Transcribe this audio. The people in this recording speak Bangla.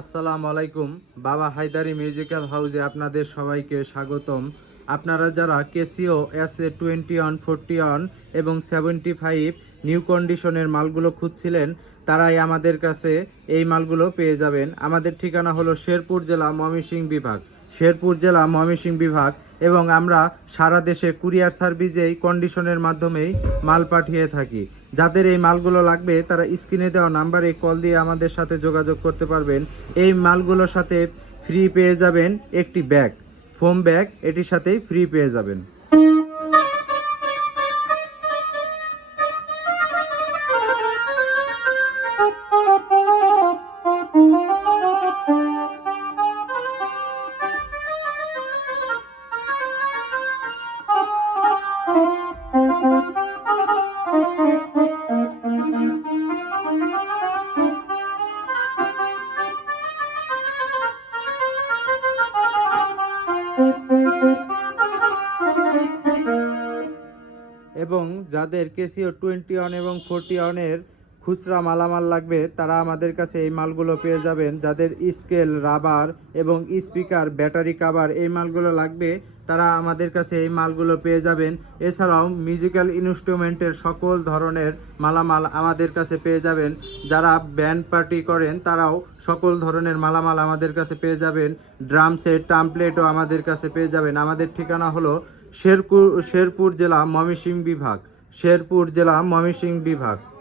আসসালামু আলাইকুম। বাবা হায়দারি মিউজিক্যাল হাউজে আপনাদের সবাইকে স্বাগতম। আপনারা যারা Casio S A twenty one forty one এবং সেভেন্টি ফাইভ নিউ কন্ডিশনের মালগুলো খুঁজছিলেন, তারাই আমাদের কাছে এই মালগুলো পেয়ে যাবেন। আমাদের ঠিকানা হলো শেরপুর জেলা ময়মনসিংহ বিভাগ। শেরপুর জেলা ময়মনসিং বিভাগ এবং আমরা সারা দেশে কুরিয়ার সার্ভিসেই কন্ডিশনের মাধ্যমেই মাল পাঠিয়ে থাকি। যাদের এই মালগুলো লাগবে, তারা স্ক্রিনে দেওয়া নাম্বারে কল দিয়ে আমাদের সাথে যোগাযোগ করতে পারবেন। এই মালগুলোর সাথে ফ্রি পেয়ে যাবেন একটি ব্যাগ ফোম ব্যাগ এটির সাথেই ফ্রি পেয়ে যাবেন। এবং যাদের কেসিও টোয়েন্টি অন এবং ফোরটি ওয়ানের খুচরা মালামাল লাগবে, তারা আমাদের কাছে এই মালগুলো পেয়ে যাবেন। যাদের স্কেল, রাবার এবং স্পিকার, ব্যাটারি কাভার এই মালগুলো লাগবে, তারা আমাদের কাছে এই মালগুলো পেয়ে যাবেন। এছাড়াও মিউজিক্যাল ইনস্ট্রুমেন্টের সকল ধরনের মালামাল আমাদের কাছে পেয়ে যাবেন। যারা ব্যান্ড পার্টি করেন, তারাও সকল ধরনের মালামাল আমাদের কাছে পেয়ে যাবেন। ড্রাম সেট, টামপ্লেটও আমাদের কাছে পেয়ে যাবেন। আমাদের ঠিকানা হলো শেরপুর শেরপুর জেলা ময়মনসিংহ বিভাগ। শেরপুর জেলা ময়মনসিংহ বিভাগ।